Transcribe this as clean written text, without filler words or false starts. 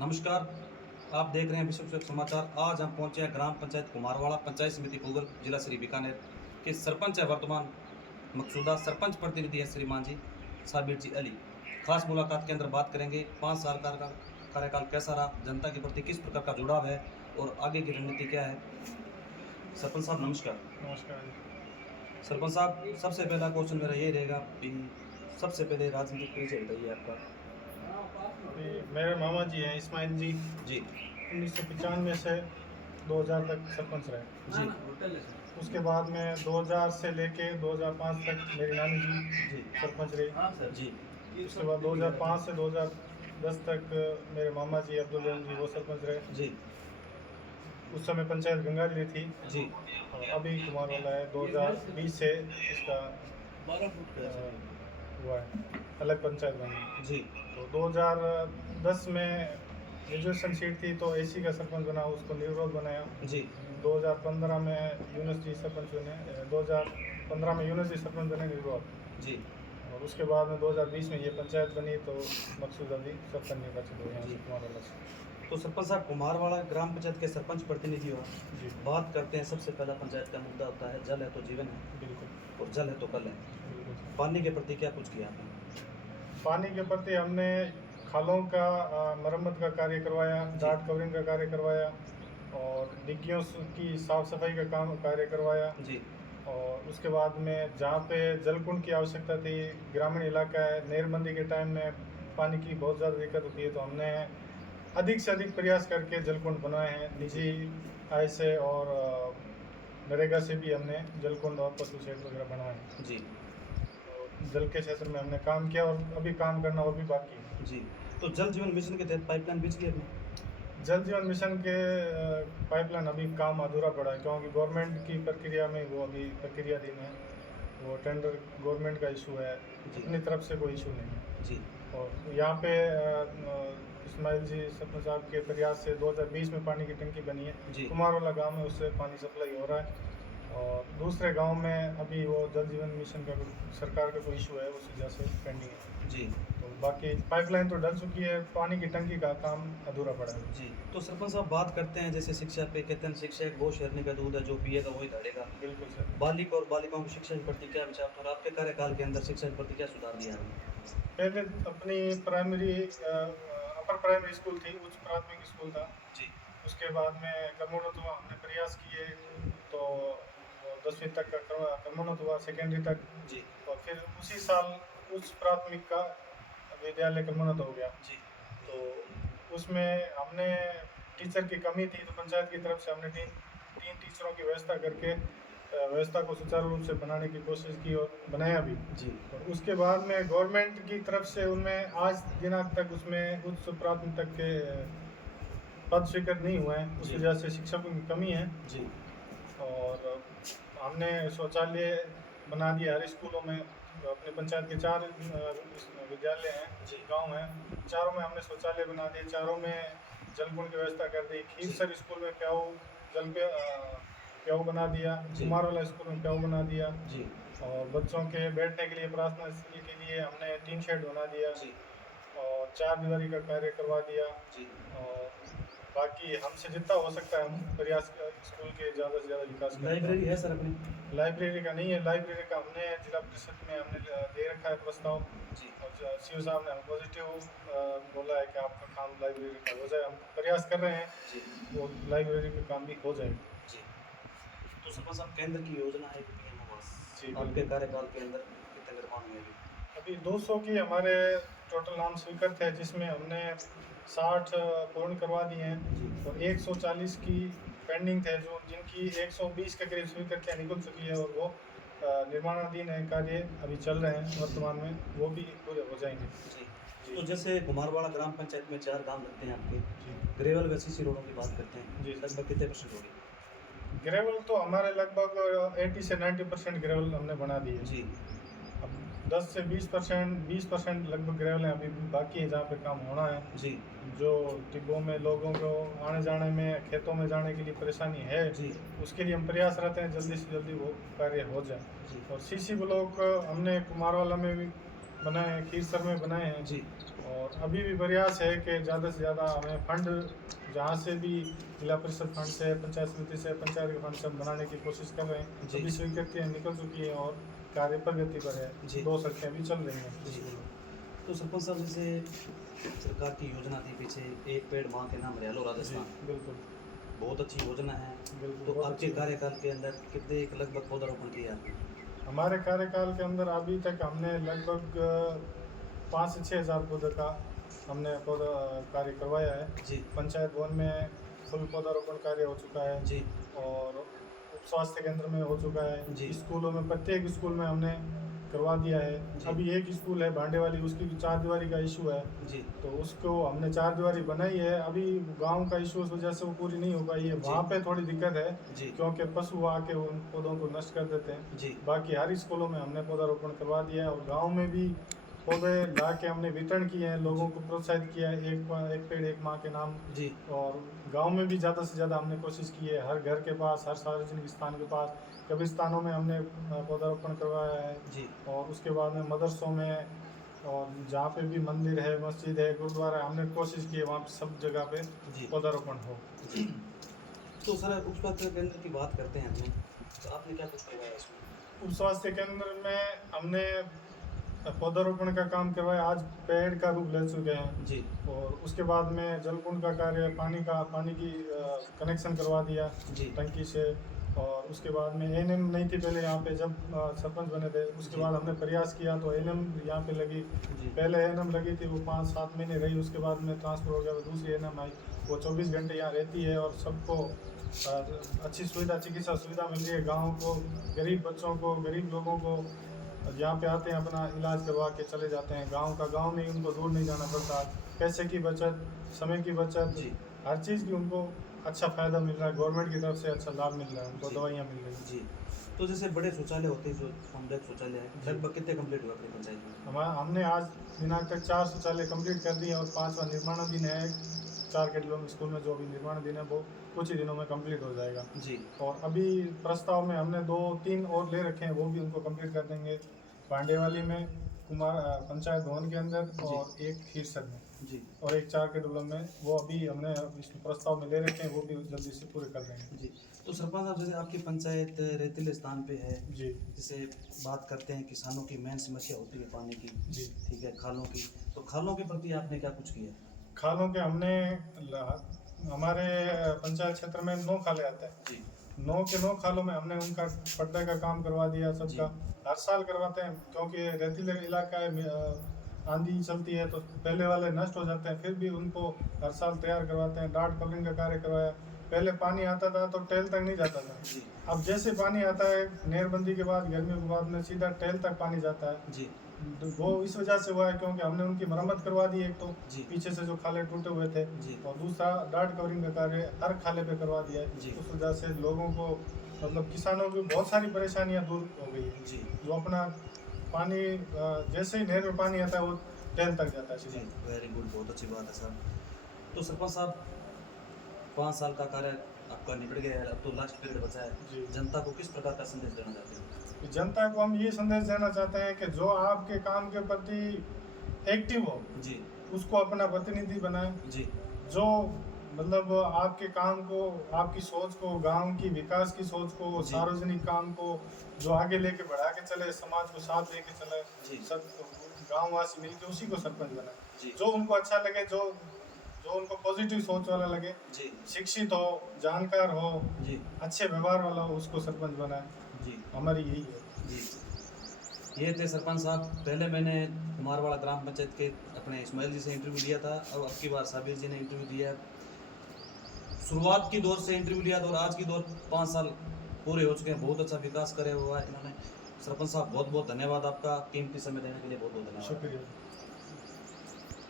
नमस्कार, आप देख रहे हैं विश्व समाचार। आज हम पहुंचे हैं ग्राम पंचायत कुमारवाड़ा, पंचायत समिति पुगल, जिला श्री बीकानेर के सरपंच है वर्तमान मकसूदा सरपंच प्रतिनिधि है श्रीमान जी साबिर जी अली। खास मुलाकात के अंदर बात करेंगे 5 साल का कार्यकाल कैसा रहा, जनता के प्रति किस प्रकार का जुड़ाव है और आगे की रणनीति क्या है। सरपंच साहब नमस्कार। नमस्कार। सरपंच साहब, सबसे पहला क्वेश्चन मेरा ये रहेगा कि सबसे पहले राजनीतिक परिचय बताइए आपका। मेरे मामा जी हैं इस्माइल जी। 1995 से 2000 तक सरपंच रहे जी। उसके बाद में 2000 से लेके 2005 तक मेरी नानी जी सरपंच रही जी। उसके बाद 2005 से 2010 तक मेरे मामा जी अब्दुल रहीम जी वो सरपंच रहे जी। उस समय पंचायत गंगाजली थी जी। और अभी कुमारवाला है। 2020 से इसका हुआ है, अलग पंचायत बनी। जी। तो 2010 में ग्रेजुएशन सीट थी तो एसी का सरपंच बना, उसको निर्विरोध बनाया। जी। 2015 में यूनुस जी सरपंच बने, 2015 में यूनुस जी सरपंच बने निर्विरोध जी। और उसके बाद में 2020 में ये पंचायत बनी तो मकसूद अली सरपंच निर्वाचित हो जी। कुमारवाला से। तो सरपंच साहब, कुमारवाड़ा ग्राम पंचायत के सरपंच प्रतिनिधि हो जी। बात करते हैं, सबसे पहला पंचायत का मुद्दा होता है जल है तो जीवन है बिल्कुल। और जल है तो कल है। बिल्कुल। पानी के प्रति क्या कुछ किया आपने? पानी के प्रति हमने खालों का मरम्मत का कार्य करवाया, डार्ट कवरिंग का कार्य करवाया और डिग्गियों की साफ सफाई का कार्य करवाया जी। और उसके बाद में जहाँ पे जलकुंड की आवश्यकता थी, ग्रामीण इलाका है, नहरबंदी के टाइम में पानी की बहुत ज़्यादा दिक्कत होती है तो हमने अधिक से अधिक प्रयास करके जलकुंड बनाए हैं निजी आय से और नरेगा से भी हमने जलकुंड और पशु शेड वगैरह बनाए हैं। जी। जल के क्षेत्र में हमने काम किया और अभी काम करना और भी बाकी है। जी। तो जल जीवन मिशन के तहत पाइपलाइन बिछ गई अपनी? जल जीवन मिशन के पाइपलाइन अभी काम अधूरा पड़ा है क्योंकि गवर्नमेंट की प्रक्रिया में वो अभी प्रक्रियाधीन है, वो टेंडर गवर्नमेंट का इशू है, अपनी तरफ से कोई इशू नहीं है। जी। और यहाँ पे इस्माइल जी सरपंच साहब के प्रयास से 2020 में पानी की टंकी बनी है कुमारवाला गांव में, उससे पानी सप्लाई हो रहा है और दूसरे गांव में अभी वो जल जीवन मिशन का सरकार का कोई इशू है, उस वजह से पेंडिंग है। जी। तो बाकी पाइपलाइन तो डल चुकी है, पानी की टंकी का काम अधूरा पड़ा है। जी। तो सरपंच साहब, बात करते हैं जैसे शिक्षा पे, कहते हैं शिक्षा एक वो शेरनी का दूध है, जो पिएगा वही दौड़ेगा। बिल्कुल सर। बालिका और बालिकाओं की शिक्षा के प्रति क्या विचार और आपके कार्यकाल के अंदर शिक्षा के प्रति क्या सुधार दिया है? पहले अपनी प्राइमरी अपर प्राइमरी स्कूल थी, उच्च प्राथमिक स्कूल था। जी उसके बाद में क्रमोन्नत हुआ, हमने प्रयास किए तो वो 10वीं तक का क्रमोन्नत हुआ, सेकेंडरी तक। जी और फिर उसी साल उच्च प्राथमिक का विद्यालय क्रमोन्नत हो गया। जी तो उसमें हमने टीचर की कमी थी, तो पंचायत की तरफ से हमने तीन तीन टीचरों की व्यवस्था करके व्यवस्था को सुचारू रूप से बनाने की कोशिश की और बनाया भी। जी और उसके बाद में गवर्नमेंट की तरफ से उनमें आज दिनांक तक उसमें उच्च प्राथमिक तक के पद स्वीकृत नहीं हुए हैं, उस जी। वजह से शिक्षकों की कमी है। जी और हमने शौचालय बना दिया हर स्कूलों में। तो अपने पंचायत के 4 विद्यालय हैं, जी। गांव हैं, चारों में हमने शौचालय बना दिए, चारों में जलकुंड की व्यवस्था कर दी। खीरसर स्कूल में प्याऊ बना दिया, जी। कुमारवाला स्कूल में प्याऊ बना दिया। जी और बच्चों के बैठने के लिए, प्रार्थना स्थल के लिए हमने टीन शेड बना दिया जी और 4 दीवारी का कार्य करवा दिया। जी और बाकी हमसे जितना हो सकता है हम प्रयास स्कूल के ज़्यादा से ज़्यादा विकास करें। लाइब्रेरी है सर अपनी? लाइब्रेरी का नहीं है, लाइब्रेरी का हमने जिला परिषद में हमने दे रखा है प्रस्ताव। जी और सीओ साहब ने हमें पॉजिटिव बोला है कि आपका काम लाइब्रेरी का हो जाए। हम प्रयास कर रहे हैं जी वो लाइब्रेरी का काम भी हो जाए। जी। तो सरपंच साहब, केंद्र की योजना है पीएम आवास, जी, आपके कार्यकाल के अंदर कितने निर्माण हुए अभी? अभी 200 की हमारे टोटल नाम स्वीकृत है, जिसमें हमने 60 पूर्ण करवा दिए हैं। जी और 140 की पेंडिंग थे, जो जिनकी 120 के करीब स्वीकृतियाँ निकल चुकी है और वो निर्माणाधीन है, कार्य अभी चल रहे हैं वर्तमान में, वो भी पूरे हो जाएंगे। जी। तो जैसे कुमारवाड़ा ग्राम पंचायत में 4 गांव लगते हैं आपके, जी ग्रेवल व सीसी रोडों की बात करते हैं, जी। लगभग कितने % होगी? ग्रेवल तो हमारे लगभग 80 से 90% ग्रेवल हमने बना दी है। जी अब 10 से 20% लगभग ग्रेवल है, अभी भी बाकी है जहाँ पे काम होना है। जी जो टिब्बों में लोगों को आने जाने में, खेतों में जाने के लिए परेशानी है, जी उसके लिए हम प्रयासरत हैं जल्दी से जल्दी वो कार्य हो जाए। जी और सीसी ब्लॉक हमने कुमारवाला में भी बनाए हैं, खीरसर में बनाए हैं। जी और अभी भी प्रयास है कि ज़्यादा से ज़्यादा हमें फंड जहाँ से भी जिला परिषद फंड से, पंचायत समिति से, पंचायत के फंड से हम बनाने की कोशिश कर रहे हैं। जी। अभी स्वीकृतियाँ निकल चुकी हैं और कार्य प्रगति पर है। जी। 2 सड़कें भी चल रही हैं। जी। तो सरपंच साहब, जैसे सरकार की योजना थी पीछे, एक पेड़ माँ के नाम हरियालो जी, राजस्थान, बिल्कुल बहुत अच्छी योजना है। बिल्कुल। तो बहुत आपके अच्छी। कार्यकाल के अंदर कितने लगभग पौधारोपण किया आपने? हमारे कार्यकाल के अंदर अभी तक हमने लगभग 5 से 6 हज़ार पौधे का हमने पौधा कार्य करवाया है। जी पंचायत भवन में फुल पौधारोपण कार्य हो चुका है जी और उप स्वास्थ्य केंद्र में हो चुका है। जी। स्कूलों में, प्रत्येक स्कूल में हमने करवा दिया है। जी। अभी एक स्कूल है भांडे वाली, उसकी भी 4 दीवारी का इशू है, जी तो उसको हमने 4 दीवारी बनाई है। अभी गांव का इशू उस वजह से वो पूरी नहीं हो पाई है, वहाँ पे थोड़ी दिक्कत है जी क्योंकि पशु आके उन पौधों को नष्ट कर देते हैं। जी बाकी हर स्कूलों में हमने पौधारोपण करवा दिया है और गांव में भी पौधे ला के हमने वितरण किए हैं, लोगों को प्रोत्साहित किया है, एक पेड़ एक माँ के नाम। जी और गांव में भी ज़्यादा से ज़्यादा हमने कोशिश की है, हर घर के पास, हर सार्वजनिक स्थान के पास, कब्रिस्तानों में हमने पौधारोपण करवाया है। जी और उसके बाद में मदरसों में, और जहाँ पे भी मंदिर है, मस्जिद है, गुरुद्वारा, हमने कोशिश की है वहाँ पे सब जगह पे जी पौधारोपण हो। जी। तो सर, उप स्वास्थ्य केंद्र की बात करते हैं अपने, तो आपने क्या कुछ करवाया इसमें? उप स्वास्थ्य केंद्र में हमने पौधारोपण का काम करवाया, आज पेड़ का रूप ले चुके हैं। जी और उसके बाद में जलकुंड का कार्य, पानी की कनेक्शन करवा दिया जी टंकी से। और उसके बाद में एएनएम नहीं थी पहले यहाँ पे, जब सरपंच बने थे उसके जी। बाद हमने प्रयास किया तो एएनएम यहाँ पे लगी। जी पहले एएनएम लगी थी, वो 5-7 महीने रही, उसके बाद में ट्रांसफ़र हो गया, वो दूसरी एएनएम आई, वो 24 घंटे यहाँ रहती है और सबको अच्छी सुविधा, चिकित्सा सुविधा मिल रही है। गाँव को, गरीब बच्चों को, गरीब लोगों को यहाँ पे आते हैं, अपना इलाज करवा के चले जाते हैं। गांव में ही उनको दूर नहीं जाना पड़ता, पैसे की बचत, समय की बचत, जी हर चीज़ की उनको अच्छा फ़ायदा मिल रहा है, गवर्नमेंट की तरफ से अच्छा लाभ मिल रहा है, उनको जी। दवाइयाँ मिल रही हैं। जी। तो जैसे बड़े शौचालय होते हैं, जो कॉम्प्लेक्स शौचालय है, लगभग कितने कंप्लीट हुआ अपनी पंचायत में? हमने आज दिनांक तक 4 शौचालय कंप्लीट कर दिए और 5वां निर्माणाधीन है। 4 कैटेगरी में स्कूल में जो अभी निर्माणाधीन है वो कुछ ही दिनों में कंप्लीट हो जाएगा। जी और अभी प्रस्ताव में हमने 2-3 और ले रखे हैं, वो भी उनको कंप्लीट कर देंगे। पांडेवाली में, पंचायत भवन के अंदर और एक खीरसर में जी और एक 4 के डुलम में। वो अभी हमने इस प्रस्ताव में ले रखे हैं, वो भी जल्दी से पूरे कर रहे हैं। जी। तो सरपंच साहब, जैसे आपकी पंचायत रेतीले स्थान पे है, जी जैसे बात करते हैं किसानों की मेन समस्या होती है पानी की, जी। ठीक है, खालों की, तो खालों के प्रति आपने क्या कुछ किया? खालों के हमने हमारे पंचायत क्षेत्र में 9 खाले आता है। जी 9 के 9 खालों में हमने उनका पट्टे का काम करवा दिया सबका। हर साल करवाते हैं, क्योंकि रेतीले इलाका है, आंधी चलती है तो पहले वाले नष्ट हो जाते हैं, फिर भी उनको हर साल तैयार करवाते हैं। डाट कवरिंग का कार्य करवाया। पहले पानी आता था तो टेल तक नहीं जाता था। जी अब जैसे पानी आता है नहरबंदी के बाद, गर्मियों के बाद में सीधा टेल तक पानी जाता है। जी वो इस वजह से हुआ है क्योंकि हमने उनकी मरम्मत करवा दी, एक तो जी पीछे से जो खाले टूटे हुए थे, जी और दूसरा डाट कवरिंग का कार्य हर खाले पे करवा दिया जी। है। उस वजह से लोगों को, मतलब किसानों की बहुत सारी परेशानियां दूर हो गई है। जी जो अपना पानी जैसे ही नहर में पानी आता है वो टेल तक जाता है जी। सीधा। वेरी गुड, बहुत अच्छी बात है सर। तो सरपंच साहब, 5 साल का कार्य आपका निकल गया है, अब तो लास्ट पीरियड बचा है। जी। जनता को किस प्रकार का संदेश देना चाहते हैं? जनता को हम ये संदेश देना चाहते हैं कि जो आपके काम के प्रति एक्टिव हो, जी उसको अपना प्रतिनिधि बनाए। जी जो मतलब आपके काम को, आपकी सोच को, गांव की विकास की सोच को, जी। सार्वजनिक काम को जो आगे लेके बढ़ा के चले, समाज को साथ लेके चले, जी। सब गांववासी मिलके उसी को सरपंच बनाए। जी जो उनको अच्छा लगे, जो जो उनको पॉजिटिव सोच वाला लगे, जी शिक्षित हो, जानकार हो, जी अच्छे व्यवहार वाला हो, उसको सरपंच बनाए। जी हमारी यही है। जी। ये थे सरपंच साहब। पहले मैंने कुमारवाड़ा ग्राम पंचायत के अपने इस्माइल जी से इंटरव्यू लिया था, और अब की बार साबिर जी ने इंटरव्यू दिया। शुरुआत की दौर से इंटरव्यू लिया था और आज की दौर 5 साल पूरे हो चुके हैं। बहुत अच्छा विकास करे हुआ है इन्होंने। सरपंच साहब, बहुत बहुत धन्यवाद आपका, कीमती समय देने के लिए बहुत बहुत धन्यवाद। शुक्रिया।